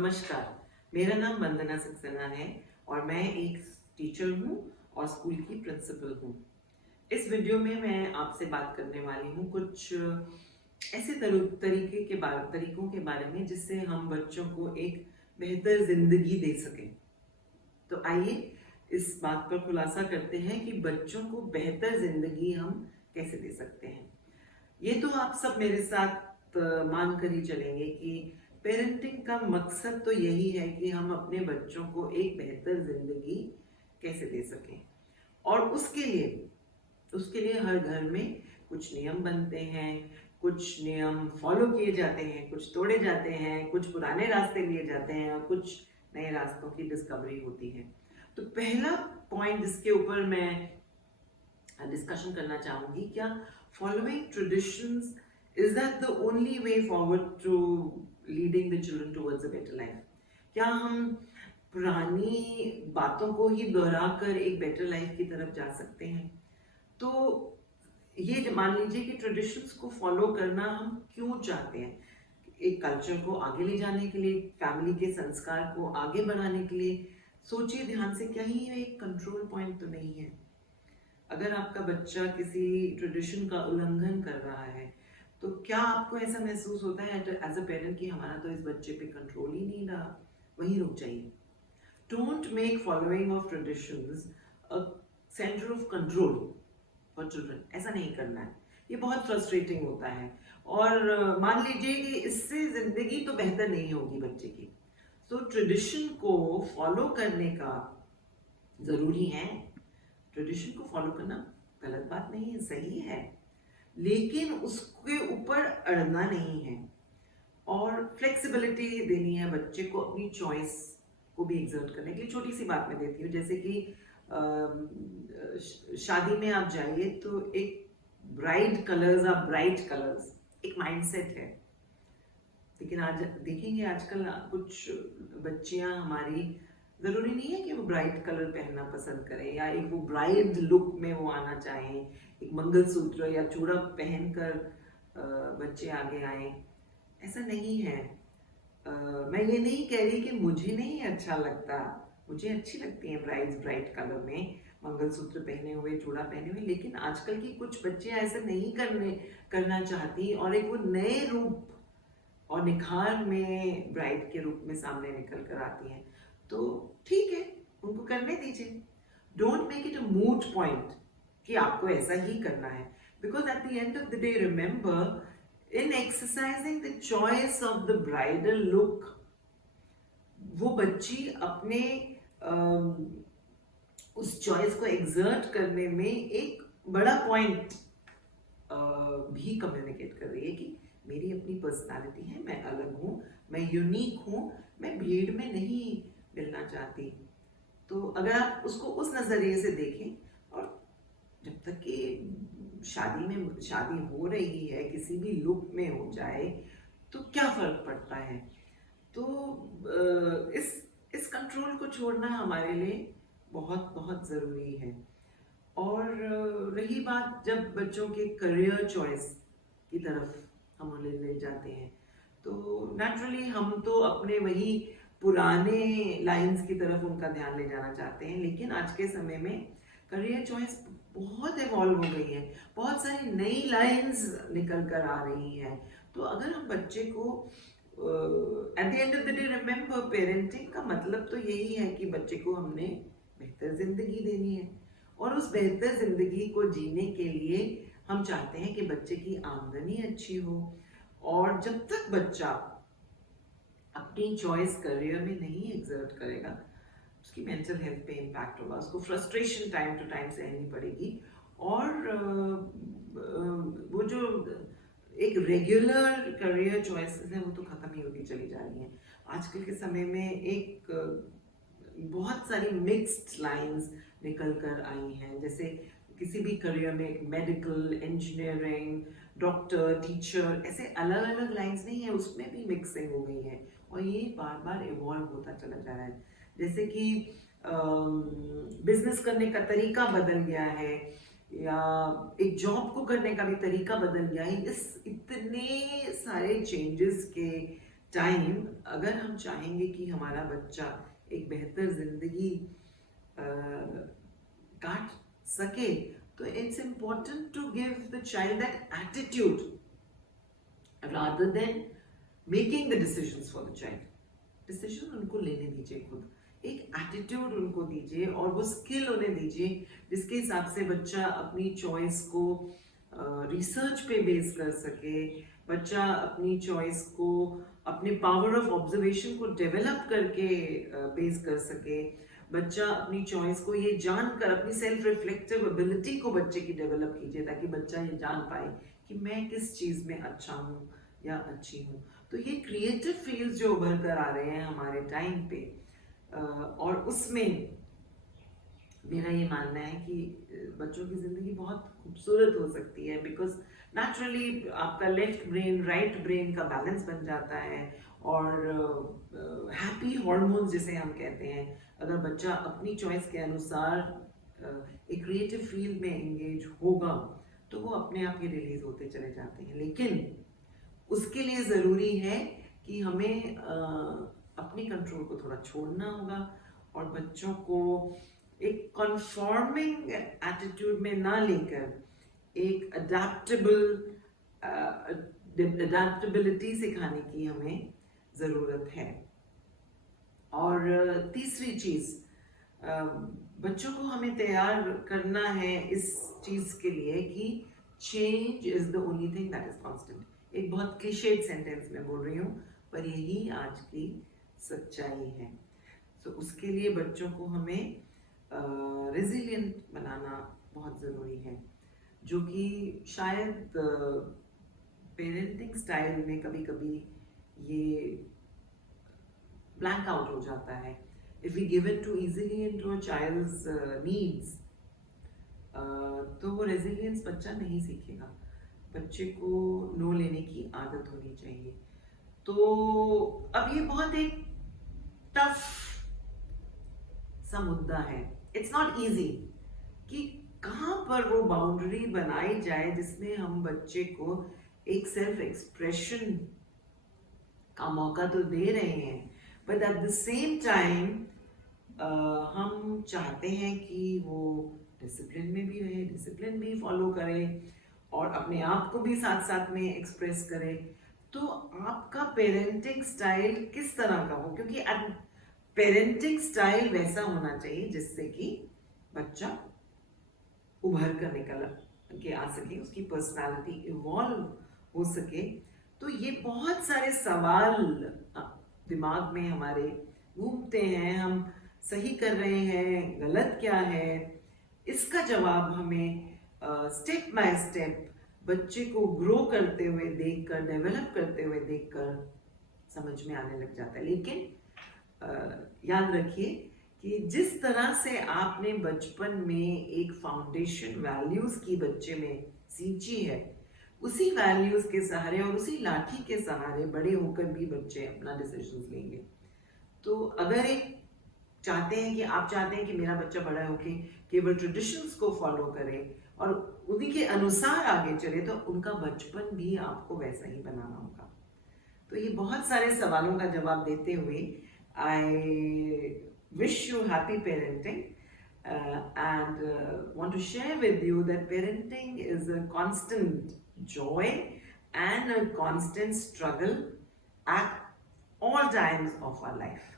नमस्कार, मेरा नाम वंदना सक्सेना है और मैं एक टीचर हूँ और स्कूल की प्रिंसिपल हूँ। इस वीडियो में मैं आपसे बात करने वाली हूँ कुछ ऐसे तरीकों के बारे में जिससे हम बच्चों को एक बेहतर जिंदगी दे सकें। तो आइए इस बात पर खुलासा करते हैं कि बच्चों को बेहतर जिंदगी हम कैसे दे सकते हैं। ये तो आप सब मेरे साथ मान कर ही चलेंगे कि पेरेंटिंग का मकसद तो यही है कि हम अपने बच्चों को एक बेहतर जिंदगी कैसे दे सकें। और उसके लिए हर घर में कुछ नियम बनते हैं, कुछ नियम फॉलो किए जाते हैं, कुछ तोड़े जाते हैं, कुछ पुराने रास्ते लिए जाते हैं और कुछ नए रास्तों की डिस्कवरी होती है। तो पहला पॉइंट जिसके ऊपर मैं डिस्कशन करना चाहूंगी, क्या following traditions is that the only way forward to leading the children towards a better life? क्या हम पुरानी बातों को ही दोहराकर एक बेटर लाइफ की तरफ जा सकते हैं? तो ये मान लीजिए कि ट्रेडिशंस को फॉलो करना हम क्यों चाहते हैं? एक कल्चर को आगे ले जाने के लिए, फैमिली के संस्कार को आगे बढ़ाने के लिए। सोचिए ध्यान से, कहीं एक कंट्रोल पॉइंट तो नहीं है। अगर आपका बच्चा किसी ट्रेडिशन का उल्लंघन कर रहा है तो क्या आपको ऐसा महसूस होता है एज अ पेरेंट कि हमारा तो इस बच्चे पे कंट्रोल ही नहीं रहा, वहीं रुक जाइए। Don't make following of traditions a centre of control for children. ऐसा नहीं करना है, ये बहुत फ्रस्ट्रेटिंग होता है और मान लीजिए कि इससे जिंदगी तो बेहतर नहीं होगी बच्चे की। तो ट्रेडिशन को फॉलो करने का जरूरी है। ट्रेडिशन को फॉलो करना गलत बात नहीं है, सही है, लेकिन उसके ऊपर अड़ना नहीं है और फ्लेक्सिबिलिटी देनी है बच्चे को अपनी चॉइस को भी एग्जर्ट करने के लिए। छोटी सी बात मैं देती हूँ, जैसे कि शादी में आप जाइए तो एक ब्राइट कलर्स और ब्राइट कलर्स एक माइंडसेट है, लेकिन आज देखेंगे आजकल कुछ बच्चियां हमारी, जरूरी नहीं है कि वो ब्राइट कलर पहनना पसंद करें या एक वो ब्राइड लुक में वो आना चाहें, एक मंगलसूत्र या चूड़ा पहनकर बच्चे आगे आए। ऐसा नहीं है। मैं ये नहीं कह रही कि मुझे नहीं अच्छा लगता, मुझे अच्छी लगती हैं ब्राइड्स ब्राइट कलर में, मंगलसूत्र पहने हुए, चूड़ा पहने हुए, लेकिन आजकल की कुछ बच्चियां ऐसा नहीं करना चाहती और एक वो नए रूप और निखार में ब्राइड के रूप में सामने निकल कर आती हैं। तो ठीक है, उनको करने दीजिए। Don't make it a moot point कि आपको ऐसा ही करना है, because at the end of the day remember, in exercising the choice of the bridal look, वो बच्ची अपने उस चॉइस को एग्जर्ट करने में एक बड़ा पॉइंट भी कम्युनिकेट कर रही है कि मेरी अपनी पर्सनालिटी है, मैं अलग हूँ, मैं यूनिक हूँ, मैं भीड़ में नहीं मिलना चाहती। तो अगर आप उसको उस नज़रिए से देखें, और जब तक कि शादी हो रही है, किसी भी लुक में हो जाए तो क्या फर्क पड़ता है। तो इस कंट्रोल को छोड़ना हमारे लिए बहुत बहुत ज़रूरी है। और रही बात जब बच्चों के करियर चॉइस की तरफ हम उन्हें ले जाते हैं, तो नेचुरली हम तो अपने वही पुराने लाइंस की तरफ उनका ध्यान ले जाना चाहते हैं, लेकिन आज के समय में करियर चॉइस बहुत इवॉल्व हो गई है, बहुत सारी नई लाइंस निकल कर आ रही हैं। तो अगर हम बच्चे को at the end of the day, remember, parenting का मतलब तो यही है कि बच्चे को हमने बेहतर जिंदगी देनी है और उस बेहतर जिंदगी को जीने के लिए हम चाहते हैं कि बच्चे की आमदनी अच्छी हो। और जब तक बच्चा अपनी चॉइस करियर में नहीं एग्जर्ट करेगा, उसकी मेंटल हेल्थ पे इम्पैक्ट होगा, उसको फ्रस्ट्रेशन टाइम टू टाइम सहनी पड़ेगी और वो जो एक रेगुलर करियर चॉइसेस हैं वो तो खत्म ही होती चली जा रही हैं। आजकल के समय में एक बहुत सारी मिक्स्ड लाइंस निकल कर आई हैं, जैसे किसी भी करियर में एक मेडिकल, इंजीनियरिंग, डॉक्टर, टीचर, ऐसे अलग अलग लाइंस नहीं है, उसमें भी मिक्सिंग हो गई है और ये बार बार इवॉल्व होता चला जा रहा है। जैसे कि बिजनेस करने का तरीका बदल गया है या एक जॉब को करने का भी तरीका बदल गया है। इस इतने सारे चेंजेस के टाइम अगर हम चाहेंगे कि हमारा बच्चा एक बेहतर जिंदगी काट सके, तो it's important to give the child that attitude rather than making the decisions for the child. Decision उनको लेने दीजिए, खुद एक एटीट्यूड उनको दीजिए और वो स्किल उन्हें दीजिए जिसके हिसाब से बच्चा अपनी चॉइस को रिसर्च पे बेस कर सके, बच्चा अपनी चॉइस को अपने पावर ऑफ ऑब्जर्वेशन को डेवलप करके बेस कर सके, बच्चा अपनी चॉइस को ये जानकर अपनी सेल्फ रिफ्लेक्टिव एबिलिटी को बच्चे की डेवलप कीजिए ताकि बच्चा ये जान पाए कि मैं किस चीज़ में अच्छा हूँ या अच्छी हूँ। तो ये क्रिएटिव फील्ड्स जो उभर कर आ रहे हैं हमारे टाइम पे, और उसमें मेरा ये मानना है कि बच्चों की ज़िंदगी बहुत खूबसूरत हो सकती है, बिकॉज नेचुरली आपका लेफ्ट ब्रेन राइट ब्रेन का बैलेंस बन जाता है और हैप्पी हॉर्मोन्स जिसे हम कहते हैं, अगर बच्चा अपनी चॉइस के अनुसार एक क्रिएटिव फील्ड में एंगेज होगा तो वो अपने आप ही रिलीज होते चले जाते हैं। लेकिन उसके लिए ज़रूरी है कि हमें अपनी कंट्रोल को थोड़ा छोड़ना होगा और बच्चों को एक कन्फॉर्मिंग एटीट्यूड में ना लेकर एक अडेप्टेबिलिटी सिखाने की हमें ज़रूरत है। और तीसरी चीज़, बच्चों को हमें तैयार करना है इस चीज़ के लिए कि change is the only thing that is constant. एक बहुत क्लिशेड सेंटेंस में बोल रही हूँ पर यही आज की सच्चाई है। तो उसके लिए बच्चों को हमें रेजिलिएंट बनाना बहुत ज़रूरी है, जो कि शायद पेरेंटिंग स्टाइल में कभी कभी ये ब्लैंक आउट हो जाता है। If we give it too easily into a child's needs, तो वो रेजिलियंस बच्चा नहीं सीखेगा। बच्चे को नो लेने की आदत होनी चाहिए। तो अब ये बहुत एक टफ सा मुद्दा है, इट्स नॉट इजी कि कहाँ पर वो बाउंड्री बनाई जाए जिसमें हम बच्चे को एक सेल्फ एक्सप्रेशन का मौका तो दे रहे हैं, but at the same time हम चाहते हैं कि वो डिसिप्लिन में भी रहे, डिसिप्लिन भी फॉलो करे और अपने आप को भी साथ साथ में एक्सप्रेस करे। तो आपका पेरेंटिंग स्टाइल किस तरह का हो, क्योंकि पेरेंटिंग स्टाइल वैसा होना चाहिए जिससे कि बच्चा उभर कर निकल के आ सके, उसकी पर्सनालिटी इवॉल्व हो सके। तो ये बहुत सारे सवाल दिमाग में हमारे घूमते हैं, हम सही कर रहे हैं, गलत क्या है, इसका जवाब हमें स्टेप बाय स्टेप बच्चे को ग्रो करते हुए देखकर, डेवलप करते हुए देखकर समझ में आने लग जाता है। लेकिन याद रखिए कि जिस तरह से आपने बचपन में एक फाउंडेशन वैल्यूज की बच्चे में सींची है, उसी वैल्यूज के सहारे और उसी लाठी के सहारे बड़े होकर भी बच्चे अपना डिसीजन लेंगे। तो अगर एक चाहते हैं कि आप चाहते हैं कि मेरा बच्चा बड़ा होके केवल ट्रेडिशंस को फॉलो करे और उन्हीं के अनुसार आगे चले, तो उनका बचपन भी आपको वैसा ही बनाना होगा। तो ये बहुत सारे सवालों का जवाब देते हुए आई wish you happy parenting, and want to share with you that parenting is a constant joy and a constant struggle at all times of our life.